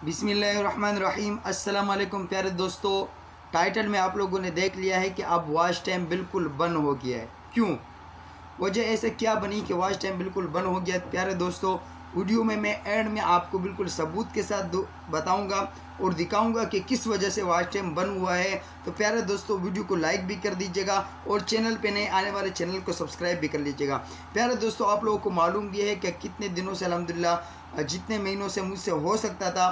बिस्मिल्लाहिर्रहमानिर्रहीम। अस्सलाम वालेकुम प्यारे दोस्तों, टाइटल में आप लोगों ने देख लिया है कि अब वॉच टाइम बिल्कुल बंद हो गया है। क्यों, वजह ऐसे क्या बनी कि वॉच टाइम बिल्कुल बंद हो गया? प्यारे दोस्तों, वीडियो में मैं एंड में आपको बिल्कुल सबूत के साथ बताऊंगा और दिखाऊंगा कि किस वजह से वॉच टाइम बंद हुआ है। तो प्यारे दोस्तों, वीडियो को लाइक भी कर दीजिएगा और चैनल पे नए आने वाले चैनल को सब्सक्राइब भी कर लीजिएगा। प्यारे दोस्तों, आप लोगों को मालूम भी है कि कितने दिनों से अल्हम्दुलिल्लाह जितने महीनों से मुझसे हो सकता था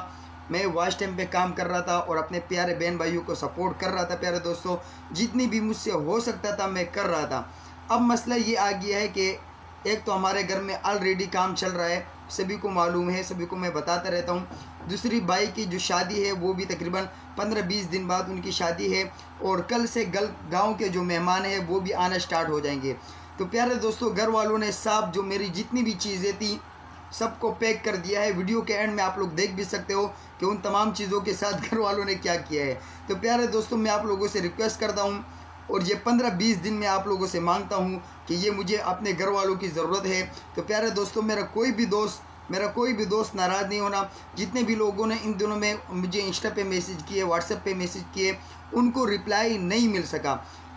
मैं वॉच टाइम पे काम कर रहा था और अपने प्यारे बहन भाइयों को सपोर्ट कर रहा था। प्यारे दोस्तों, जितनी भी मुझसे हो सकता था मैं कर रहा था। अब मसला ये आ गया है कि एक तो हमारे घर में ऑलरेडी काम चल रहा है, सभी को मालूम है, सभी को मैं बताता रहता हूँ। दूसरी भाई की जो शादी है वो भी तकरीबन 15-20 दिन बाद उनकी शादी है और कल से गांव के जो मेहमान हैं वो भी आना स्टार्ट हो जाएंगे। तो प्यारे दोस्तों, घर वालों ने साफ जो मेरी जितनी भी चीज़ें थी सबको पैक कर दिया है। वीडियो के एंड में आप लोग देख भी सकते हो कि उन तमाम चीज़ों के साथ घर वालों ने क्या किया है। तो प्यारे दोस्तों, मैं आप लोगों से रिक्वेस्ट करता हूँ और ये 15-20 दिन में आप लोगों से मांगता हूँ कि ये मुझे अपने घर वालों की ज़रूरत है। तो प्यारे दोस्तों, मेरा कोई भी दोस्त नाराज़ नहीं होना। जितने भी लोगों ने इन दिनों में मुझे इंस्टा पे मैसेज किए, व्हाट्सएप पे मैसेज किए, उनको रिप्लाई नहीं मिल सका।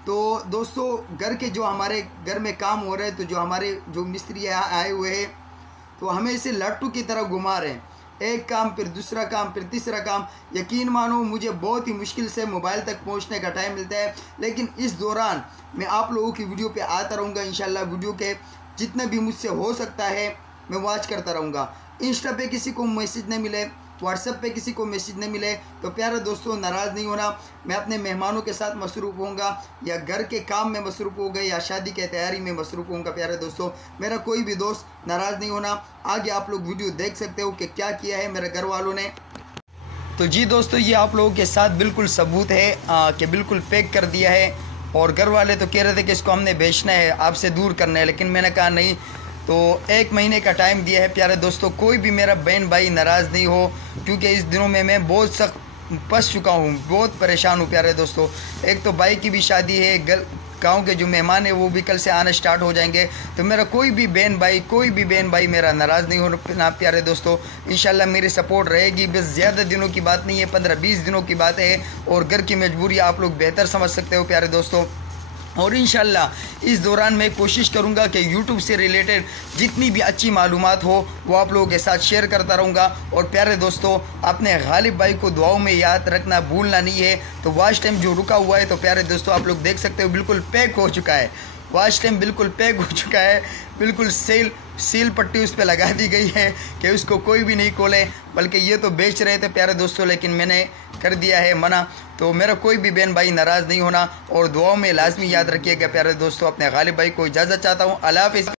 तो दोस्तों, घर के जो हमारे घर में काम हो रहे हैं, तो जो हमारे जो मिस्त्री आए हुए हैं तो हमें इसे लट्टू की तरह घुमा रहे हैं, एक काम फिर दूसरा काम फिर तीसरा काम। यकीन मानो मुझे बहुत ही मुश्किल से मोबाइल तक पहुंचने का टाइम मिलता है, लेकिन इस दौरान मैं आप लोगों की वीडियो पे आता रहूँगा इंशाल्लाह। वीडियो के जितना भी मुझसे हो सकता है मैं वॉच करता रहूँगा। इंस्टा पे किसी को मैसेज नहीं मिले, व्हाट्सएप पे किसी को मैसेज नहीं मिले तो प्यारे दोस्तों नाराज़ नहीं होना। मैं अपने मेहमानों के साथ मसरूफ़ होऊंगा या घर के काम में मसरूफ़ हो गए या शादी के तैयारी में मसरूफ़ होऊंगा। प्यारे दोस्तों, मेरा कोई भी दोस्त नाराज़ नहीं होना। आगे आप लोग वीडियो देख सकते हो कि क्या किया है मेरे घर वालों ने। तो जी दोस्तों, ये आप लोगों के साथ बिल्कुल सबूत है कि बिल्कुल पैक कर दिया है। और घर वाले तो कह रहे थे कि इसको हमने बेचना है, आपसे दूर करना है, लेकिन मैंने कहा नहीं। तो 1 महीने का टाइम दिया है। प्यारे दोस्तों, कोई भी मेरा बहन भाई नाराज़ नहीं हो, क्योंकि इस दिनों में मैं बहुत सख्त फंस चुका हूँ, बहुत परेशान हूँ। प्यारे दोस्तों, एक तो भाई की भी शादी है, गांव के जो मेहमान हैं वो भी कल से आना स्टार्ट हो जाएंगे। तो मेरा कोई भी बहन भाई मेरा नाराज़ नहीं होना। प्यारे दोस्तों, इंशाल्लाह मेरी सपोर्ट रहेगी। बस ज़्यादा दिनों की बात नहीं है, 15-20 दिनों की बात है और घर की मजबूरी आप लोग बेहतर समझ सकते हो। प्यारे दोस्तों, और इंशाल्लाह इस दौरान मैं कोशिश करूंगा कि यूट्यूब से रिलेटेड जितनी भी अच्छी मालूमात हो वो आप लोगों के साथ शेयर करता रहूंगा। और प्यारे दोस्तों, अपने गालिब भाई को दुआओं में याद रखना भूलना नहीं है। तो वॉच टाइम जो रुका हुआ है, तो प्यारे दोस्तों आप लोग देख सकते हो बिल्कुल पैक हो चुका है। वॉच टाइम बिल्कुल पैक हो चुका है, बिल्कुल सील पट्टी उस पर लगा दी गई है कि उसको कोई भी नहीं खोले। बल्कि ये तो बेच रहे थे प्यारे दोस्तों, लेकिन मैंने कर दिया है मना। तो मेरा कोई भी बहन भाई नाराज़ नहीं होना और दुआओं में लाजमी याद रखिएगा। प्यारे दोस्तों, अपने गालिब भाई को इजाज़त चाहता हूँ। अल्लाह हाफ़िज़।